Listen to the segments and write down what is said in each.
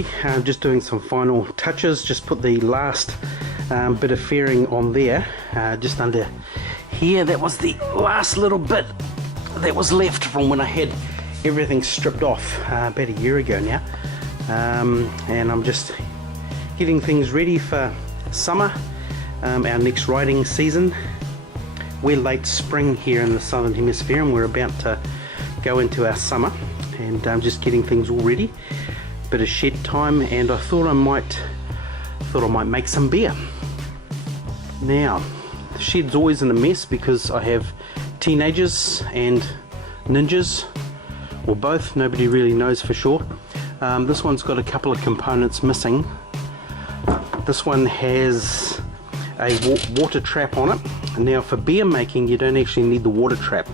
everybody. Just doing some final touches. Just put the last bit of fairing on there, just under here. That was the last little bit that was left from when I had everything stripped off about a year ago now. And I'm just getting things ready for summer, our next riding season. We're late spring here in the southern hemisphere, and we're about to go into our summer, and I'm just getting things all ready. Bit of shed time, and I thought I might make some beer. Now, the shed's always in a mess because I have teenagers and ninjas, or both. Nobody really knows for sure. This one's got a couple of components missing. This one has a water trap on it. Now, for beer making, you don't actually need the water trap.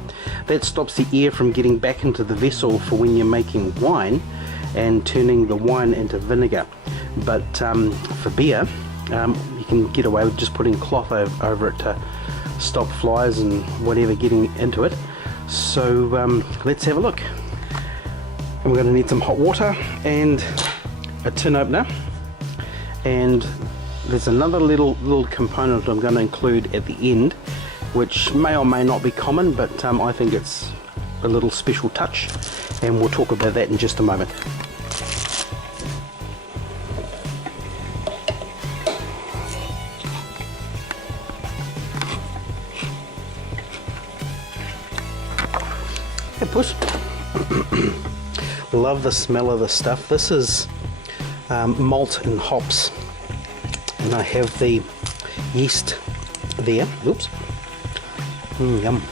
That stops the air from getting back into the vessel for when you're making wine and turning the wine into vinegar. But for beer, you can get away with just putting cloth over it to stop flies and whatever getting into it. So let's have a look. And we're going to need some hot water and a tin opener, and there's another little component I'm going to include at the end, which may or may not be common, but I think it's a little special touch, and we'll talk about that in just a moment. Hey, puss. Love the smell of this stuff. This is malt and hops, and I have the yeast there. Oops. Yum.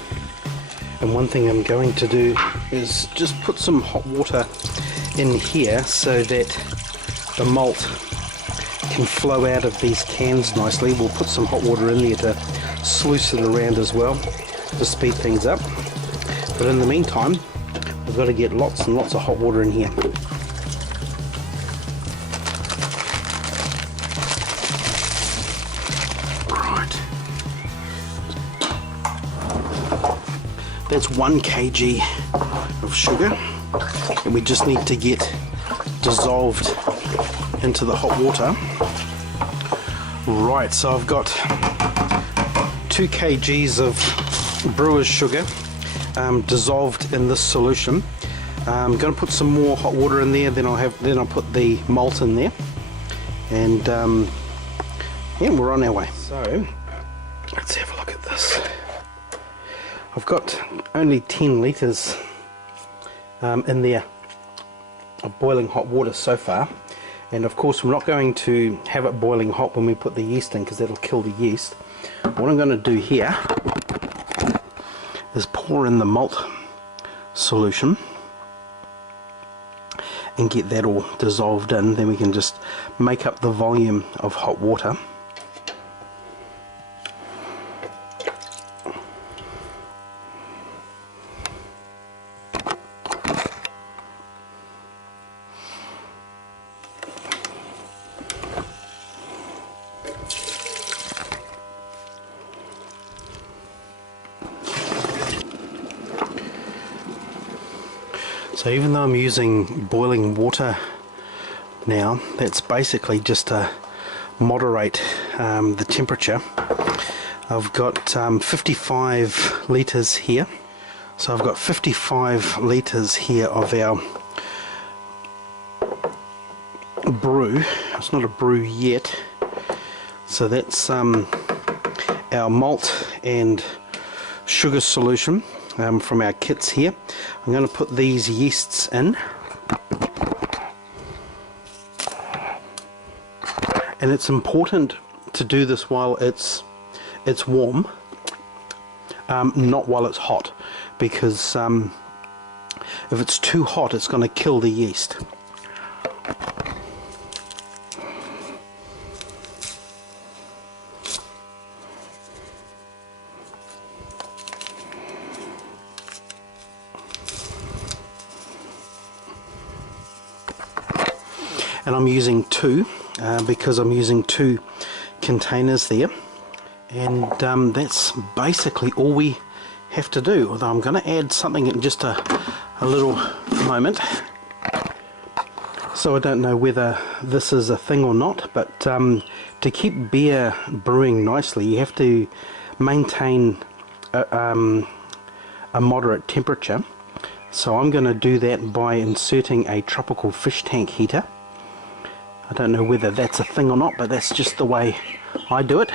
And one thing I'm going to do is just put some hot water in here so that the malt can flow out of these cans nicely. We'll put some hot water in there to sluice it around as well, to speed things up. But in the meantime, we've got to get lots and lots of hot water in here. Right. That's 1 kg of sugar, and we just need to get dissolved into the hot water. Right, so I've got 2 kgs of brewer's sugar dissolved in this solution. I'm going to put some more hot water in there, then I'll put the malt in there, and yeah, we're on our way. So let's have a look at this. I've got only 10 litres in there of boiling hot water so far, and of course we're not going to have it boiling hot when we put the yeast in, because that'll kill the yeast. What I'm going to do here is pour in the malt solution and get that all dissolved in. Then we can just make up the volume of hot water. So even though I'm using boiling water now, that's basically just to moderate the temperature. I've got 55 litres here. So I've got 55 litres here of our brew. It's not a brew yet. So that's our malt and sugar solution from our kits here. I'm going to put these yeasts in, and it's important to do this while it's warm, not while it's hot, because if it's too hot it's going to kill the yeast. And I'm using 2 because I'm using 2 containers there, and that's basically all we have to do, although I'm going to add something in just a little moment. So I don't know whether this is a thing or not, but to keep beer brewing nicely, you have to maintain a moderate temperature. So I'm going to do that by inserting a tropical fish tank heater. I don't know whether that's a thing or not, but that's just the way I do it.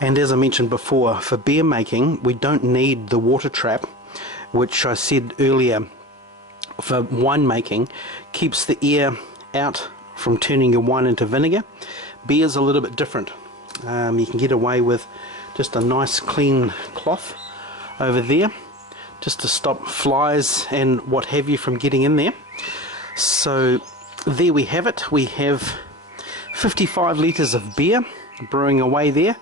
And as I mentioned before, for beer making, we don't need the water trap, which I said earlier for wine making keeps the air out from turning your wine into vinegar. Beer's a little bit different. You can get away with just a nice clean cloth over there just to stop flies and what have you from getting in there. So there we have it. We have 55 litres of beer brewing away there.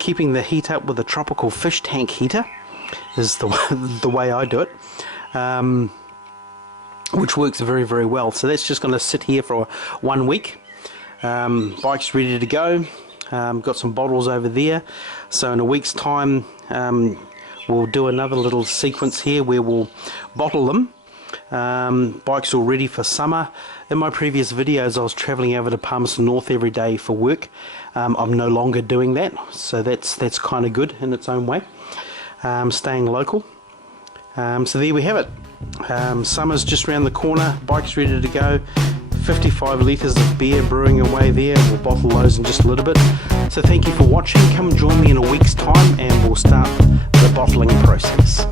Keeping the heat up with a tropical fish tank heater is the way I do it, which works very, very well. So that's just going to sit here for 1 week. Bike's ready to go. Got some bottles over there. So in a week's time, we'll do another little sequence here where we'll bottle them. Bike's all ready for summer. In my previous videos I was travelling over to Palmerston North every day for work. I'm no longer doing that, so that's kind of good in its own way. Staying local. So there we have it. Summer's just around the corner. Bike's ready to go. 55 litres of beer brewing away there. We'll bottle those in just a little bit. So thank you for watching. Come and join me in a week's time and we'll start the bottling process.